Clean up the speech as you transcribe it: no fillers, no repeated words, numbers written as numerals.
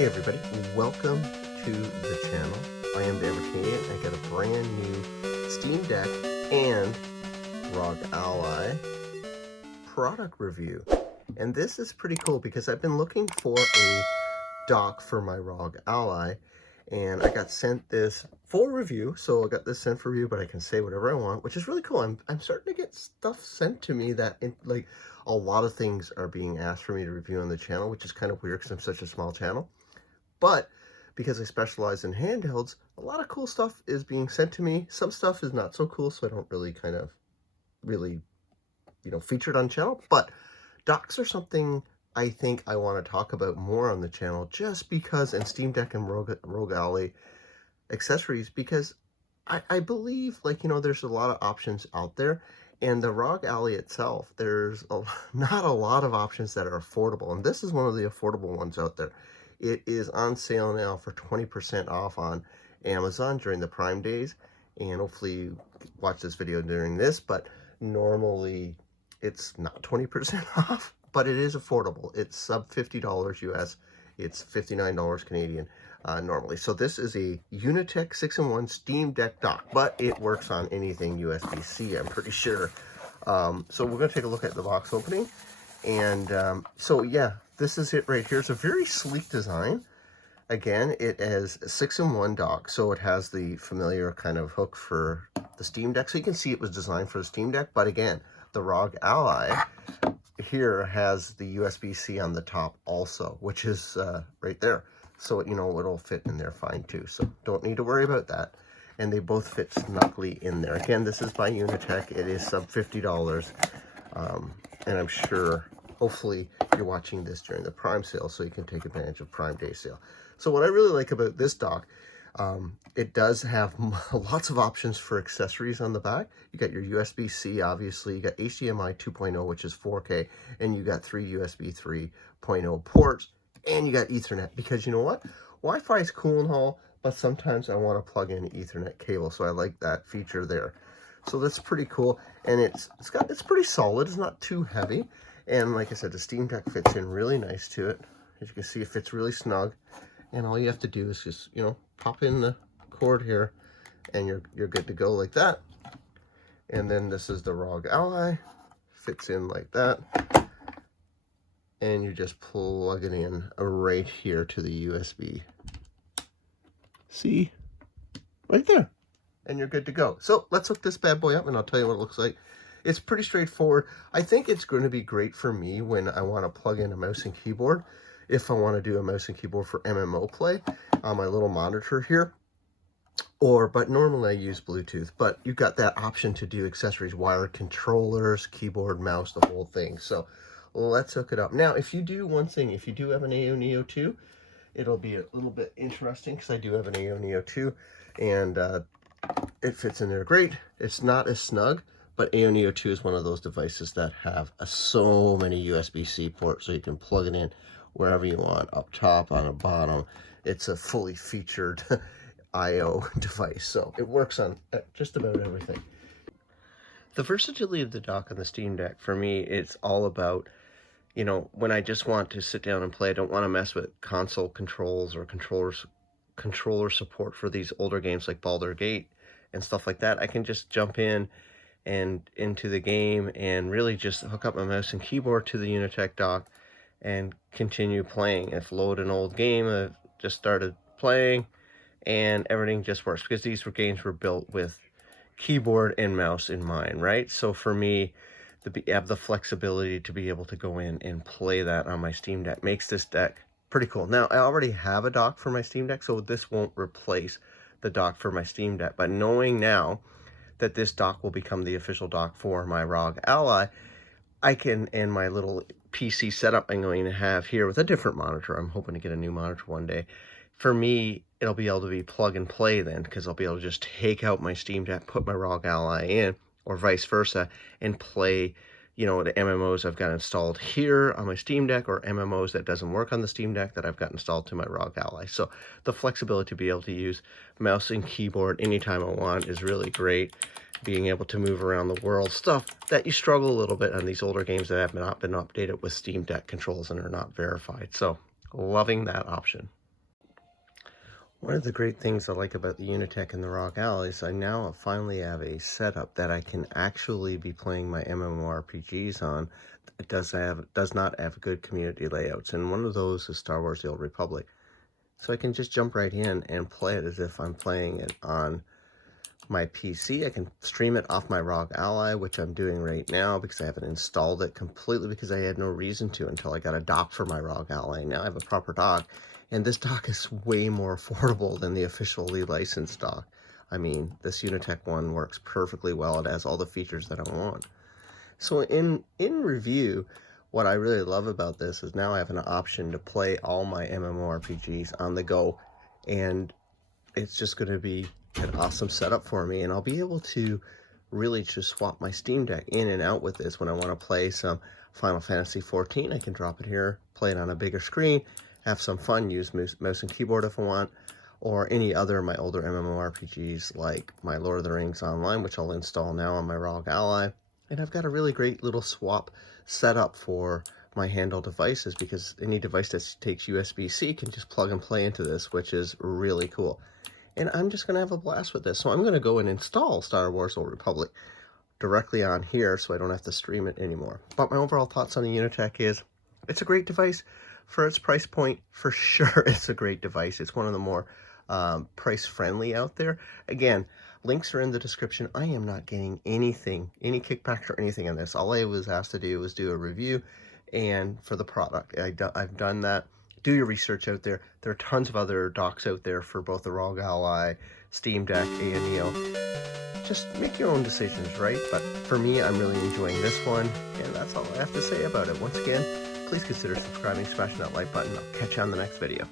Hey everybody, welcome to the channel. I am the Canadian. I got a brand new Steam Deck and ROG Ally product review. And this is pretty cool because I've been looking for a dock for my ROG Ally, and I got sent this for review. So I got this sent for review, but I can say whatever I want, which is really cool. I'm starting to get stuff sent to me that like a lot of things are being asked for me to review on the channel, which is kind of weird because I'm such a small channel. But because I specialize in handhelds, a lot of cool stuff is being sent to me. Some stuff is not so cool, so I don't really featured on channel. But docks are something I think I want to talk about more on the channel, just because, and Steam Deck and ROG Ally accessories, because I believe, there's a lot of options out there. And the ROG Ally itself, there's not a lot of options that are affordable. And this is one of the affordable ones out there. It is on sale now for 20% off on Amazon during the Prime days. And hopefully you watch this video during this, but normally it's not 20% off, but it is affordable. It's sub $50 US. It's $59 Canadian normally. So this is a Unitek 6-in-1 Steam Deck dock, but it works on anything USB-C, I'm pretty sure. So we're going to take a look at the box opening. And so yeah, this is it right here. It's a very sleek design. Again, it is a 6-in-1 dock, so it has the familiar kind of hook for the Steam Deck. So you can see it was designed for the Steam Deck, but again, the ROG Ally here has the USB-C on the top also, which is right there. So, it'll fit in there fine too. So don't need to worry about that. And they both fit snugly in there. Again, this is by Unitek. It is sub $50. And I'm sure, hopefully, you're watching this during the Prime sale so you can take advantage of Prime Day sale. So what I really like about this dock, it does have lots of options for accessories on the back. You got your USB-C, obviously. You got HDMI 2.0, which is 4K. And you got 3 USB 3.0 ports. And you got Ethernet. Because you know what? Wi-Fi is cool and all, but sometimes I want to plug in an Ethernet cable. So I like that feature there. So that's pretty cool, and it's pretty solid. It's not too heavy, and like I said, the Steam Deck fits in really nice to it. As you can see, it fits really snug, and all you have to do is just pop in the cord here, and you're good to go like that. And then this is the ROG Ally, fits in like that, and you just plug it in right here to the USB. See, right there. And you're good to go. So let's hook this bad boy up and I'll tell you what it looks like. It's pretty straightforward. I think it's going to be great for me when I want to plug in a mouse and keyboard. If I want to do a mouse and keyboard for MMO play on my little monitor here. But normally I use Bluetooth. But you've got that option to do accessories, wired controllers, keyboard, mouse, the whole thing. So let's hook it up. Now, if you do one thing, if you do have an AO Neo 2, it'll be a little bit interesting because I do have an AO Neo 2. And it fits in there great. It's not as snug, but AO Neo 2 is one of those devices that have so many USB-C ports, so you can plug it in wherever you want, up top, on the bottom. It's a fully featured I/O device, so it works on just about everything. The versatility of the dock on the Steam Deck, for me, it's all about, when I just want to sit down and play, I don't want to mess with console controls or controller support for these older games like Baldur's Gate and stuff like that. I can just jump in and into the game and really just hook up my mouse and keyboard to the Unitek dock and continue playing. If load an old game, I've just started playing and everything just works because these games were built with keyboard and mouse in mind, right? So for me, to have the flexibility to be able to go in and play that on my Steam Deck makes this deck pretty cool. Now, I already have a dock for my Steam Deck, so this won't replace the dock for my Steam Deck. But knowing now that this dock will become the official dock for my ROG Ally, I can, in my little PC setup I'm going to have here with a different monitor, I'm hoping to get a new monitor one day. For me, it'll be able to be plug and play then, because I'll be able to just take out my Steam Deck, put my ROG Ally in, or vice versa, and play the MMOs I've got installed here on my Steam Deck, or MMOs that doesn't work on the Steam Deck that I've got installed to my ROG Ally. So the flexibility to be able to use mouse and keyboard anytime I want is really great. Being able to move around the world, stuff that you struggle a little bit on these older games that have not been updated with Steam Deck controls and are not verified. So loving that option. One of the great things I like about the Unitek and the ROG Ally is I now finally have a setup that I can actually be playing my MMORPGs on. It does not have good community layouts, and one of those is Star Wars: The Old Republic. So I can just jump right in and play it as if I'm playing it on my PC. I can stream it off my ROG Ally, which I'm doing right now because I haven't installed it completely because I had no reason to until I got a dock for my ROG Ally. Now I have a proper dock, and this dock is way more affordable than the officially licensed dock. I mean, this Unitek one works perfectly well. It has all the features that I want. So in review, what I really love about this is now I have an option to play all my MMORPGs on the go, and it's just going to be an awesome setup for me, and I'll be able to really just swap my Steam Deck in and out with this when I want to play some Final Fantasy 14. I can drop it here, play it on a bigger screen, have some fun, use mouse and keyboard if I want, or any other of my older MMORPGs like my Lord of the Rings Online, which I'll install now on my ROG Ally. And I've got a really great little swap setup for my handheld devices because any device that takes USB-C can just plug and play into this, which is really cool. And I'm just going to have a blast with this. So I'm going to go and install Star Wars: Old Republic directly on here so I don't have to stream it anymore. But my overall thoughts on the Unitek is it's a great device for its price point. For sure, it's a great device. It's one of the more price friendly out there. Again, links are in the description. I am not getting anything, any kickback or anything on this. All I was asked to do was do a review and for the product. I've done that. Do your research out there. There are tons of other docks out there for both the ROG Ally, Steam Deck, and just make your own decisions, right? But for me, I'm really enjoying this one, and that's all I have to say about it. Once again, please consider subscribing, smashing that like button. I'll catch you on the next video.